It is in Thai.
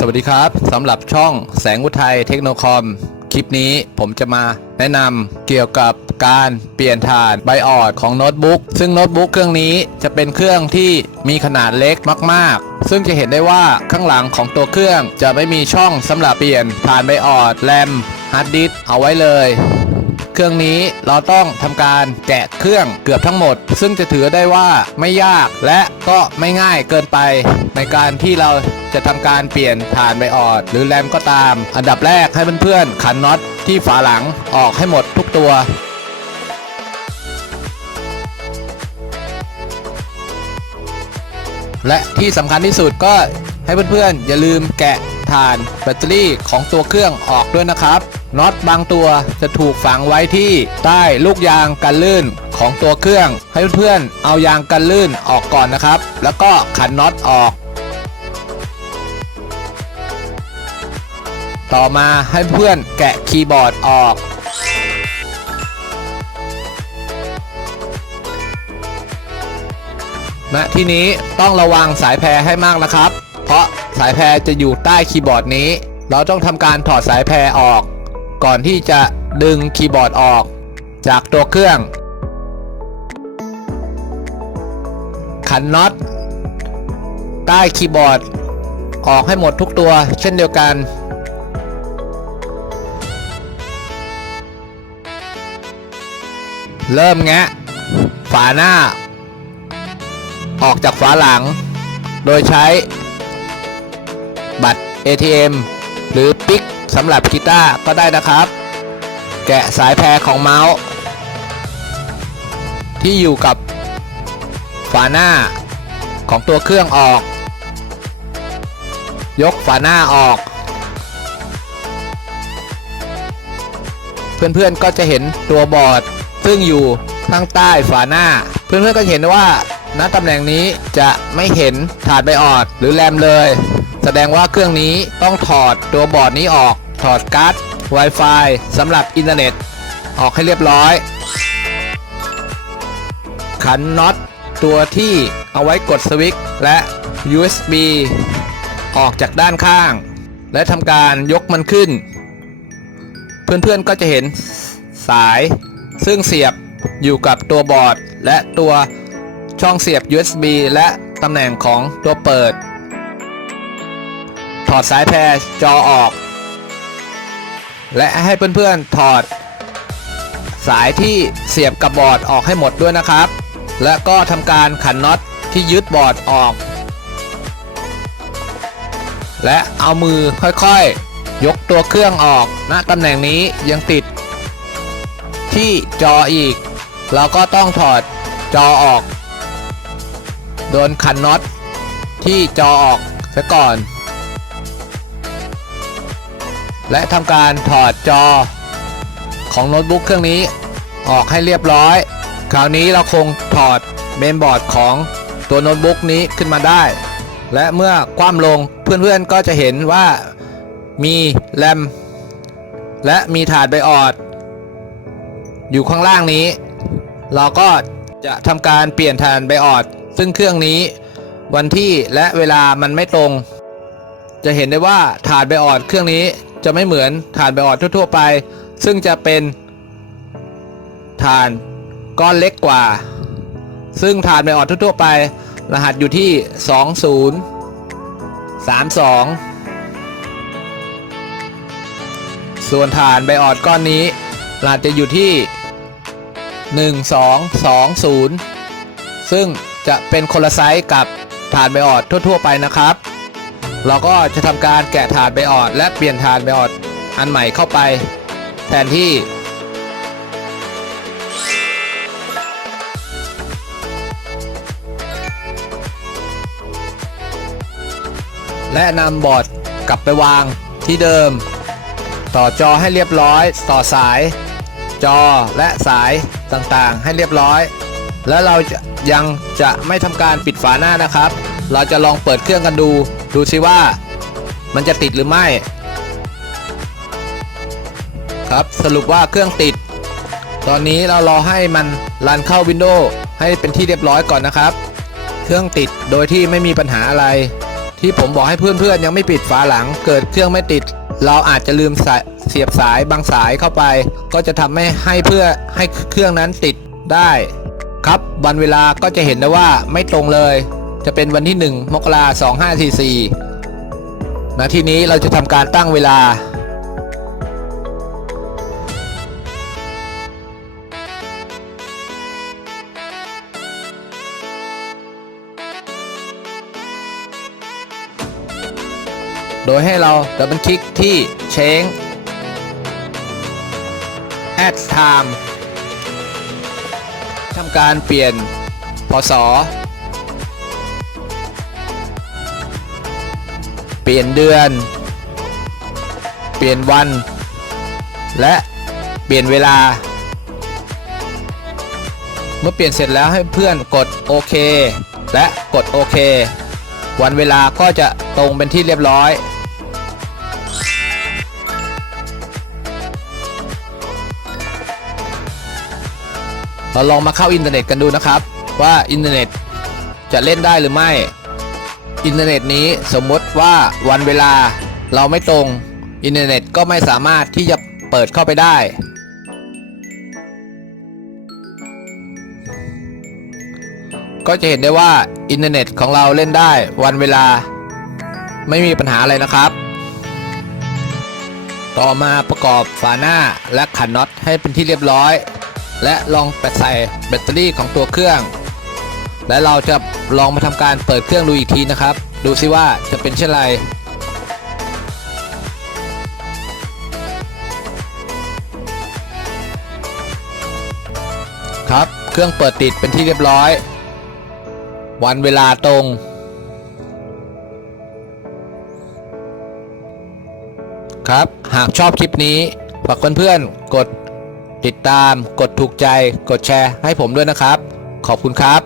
สวัสดีครับสำหรับช่องแสงอุทัยเทคโนคอม คลิปนี้ผมจะมาแนะนำเกี่ยวกับการเปลี่ยนถานไบออดของโน้ตบุ๊กซึ่งโน้ตบุ๊กเครื่องนี้จะเป็นเครื่องที่มีขนาดเล็กมากๆ ซึ่งจะเห็นได้ว่าข้างหลังของตัวเครื่องจะไม่มีช่องสำหรับเปลี่ยนถานไบออดแรมฮาร์ดดิสเอาไว้เลย เครื่องนี้เราต้องทำการแกะเครื่องเกือบทั้งหมด ซึ่งจะถือได้ว่าไม่ยากและก็ไม่ง่ายเกินไปในการที่เรา จะทำการเปลี่ยนฐานไบออด หรือแรมก็ตาม อันดับแรกให้เพื่อนๆขันน็อตที่ฝาหลังออกให้หมดทุกตัวและที่สำคัญที่สุดก็ให้เพื่อนๆ อย่าลืมแกะถ่านแบตเตอรี่ของตัวเครื่องออกด้วยนะครับน็อตบางตัวจะถูกฝังไว้ที่ใต้ลูกยางกันลื่นของตัวเครื่อง ให้เพื่อนๆเอายางกันลื่นออกก่อนนะครับ แล้วก็ขันน็อตออก ต่อมาให้เพื่อนแกะคีย์บอร์ดออก ณ ที่นี้ต้องระวังสายแพรให้มากนะครับ เพราะสายแพรจะอยู่ใต้คีย์บอร์ดนี้ เราต้องทำการถอดสายแพรออก ก่อนที่จะดึงคีย์บอร์ดออก จากตัวเครื่อง ขันน็อตใต้คีย์บอร์ด ออกให้หมดทุกตัวเช่นเดียวกัน เริ่มแงะ ฝาหน้า ออกจากฝาหลัง โดยใช้ บัตร ATM หรือปิกสำหรับกีตาร์ก็ได้นะครับ แกะสายแพรของเมาส์ ที่อยู่กับฝาหน้าของตัวเครื่องออก ยกฝาหน้าออก เพื่อนๆก็จะเห็นตัวบอร์ด ซึ่งอยู่ข้างใต้ฝาหน้า เพื่อนๆก็เห็นว่าณตำแหน่งนี้จะไม่เห็นถาดไบออดหรือแรมเลย แสดงว่าเครื่องนี้ต้องถอดตัวบอร์ดนี้ออก ถอดการ์ด Wi-Fi สำหรับอินเทอร์เน็ต ออกให้เรียบร้อย ขันน็อตตัวที่เอาไว้กดสวิตช์และ USB ออกจากด้านข้าง และทำการยกมันขึ้น เพื่อนๆก็จะเห็นสาย ซึ่งเสียบอยู่กับตัวบอร์ด และตัวช่องเสียบ USB และตำแหน่งของตัวเปิด ถอดสายแพรจอออก และให้เพื่อนๆถอด สายที่เสียบกับบอร์ดออกให้หมดด้วยนะครับ และก็ทำการขันน็อตที่ยึดบอร์ดออก และเอามือค่อยๆยกตัวเครื่องออกณตำแหน่งนี้ยังติด ที่จออีก เราก็ต้องถอดจอออก โดนขันน็อตที่จอออกซะก่อน และทำการถอดจอ ของโน้ตบุ๊กเครื่องนี้ออกให้เรียบร้อย คราวนี้เราคงถอดเมนบอร์ดของตัวโน้ตบุ๊กนี้ขึ้นมาได้ และเมื่อคว่ำลงเพื่อนๆก็จะเห็นว่ามีแรมและมีถาดไบออด อยู่ข้างล่างนี้ เราก็จะทำการเปลี่ยนฐานไบออด ซึ่งเครื่องนี้วันที่และเวลามันไม่ตรง จะเห็นได้ว่าฐานไบออดเครื่องนี้จะไม่เหมือนฐานไบออดทั่ว ๆ ไป ซึ่งจะเป็นฐานก้อนเล็กกว่า ซึ่งฐานไบออดทั่ว ๆ ไป รหัสอยู่ที่ 2032 ส่วนฐานไบออดก้อนนี้รหัสจะอยู่ที่ 1220 ซึ่งจะเป็นคนละไซส์กับฐานไบออดทั่ว ๆ ไปนะครับ เราก็จะทำการแกะฐานไบออด และเปลี่ยนฐานไบออดอันใหม่เข้าไป แทนที่ และนำบอร์ดกลับไปวางที่เดิม ต่อจอให้เรียบร้อย ต่อสาย จอและสายต่างๆ ให้เรียบร้อย แล้วเราจะยังจะไม่ทำการปิดฝาหน้านะครับ เราจะลองเปิดเครื่องกันดู ดูซิว่า มันจะติดหรือไม่ ครับสรุปว่าเครื่องติด ตอนนี้เรารอให้มันรันเข้า Windows ให้เป็นที่เรียบร้อยก่อนนะครับ เครื่องติดโดยที่ไม่มีปัญหาอะไร ที่ผมบอกให้เพื่อนๆยังไม่ปิดฝาหลัง เกิดเครื่องไม่ติด เราอาจจะลืมสายเสียบสายบางสายเข้าไป ก็จะทำให้ให้เพื่อให้เครื่องนั้นติดได้ ครับวันเวลาก็จะเห็นได้ว่าไม่ตรงเลย จะเป็นวันที่ 1 มกราคม2544ณที่นี้เราจะทำการตั้งเวลา โดยให้เราดับเบิลคลิกที่ change add time ทำการเปลี่ยนพศเปลี่ยนเดือน เปลี่ยนวัน และเปลี่ยนเวลา เมื่อเปลี่ยนเสร็จแล้วให้เพื่อนกดโอเค และกดโอเค วันเวลาก็จะตรงเป็นที่เรียบร้อย เราลองมาเข้าอินเทอร์เน็ตกันดูนะครับ ว่าอินเทอร์เน็ตจะเล่นได้หรือไม่ อินเทอร์เน็ตนี้สมมติว่าวันเวลาเราไม่ตรงอินเทอร์เน็ตก็ไม่สามารถที่จะเปิดเข้าไปได้ ก็จะเห็นได้ว่าอินเทอร์เน็ตของเราเล่นได้วันเวลาไม่มีปัญหาอะไรนะครับ ต่อมาประกอบฝาหน้าและขันน็อตให้เป็นที่เรียบร้อย และลองแปะใส่แบตเตอรี่ของตัวเครื่อง และเราจะลองมาทำการเปิดเครื่องดูอีกทีนะครับ ดูซิว่าจะเป็นเช่นไรครับ เครื่องเปิดติดเป็นที่เรียบร้อย วันเวลาตรง ครับ หากชอบคลิปนี้ ฝากเพื่อนๆกด ติดตาม กดถูกใจ กดแชร์ให้ผมด้วยนะครับ ขอบคุณครับ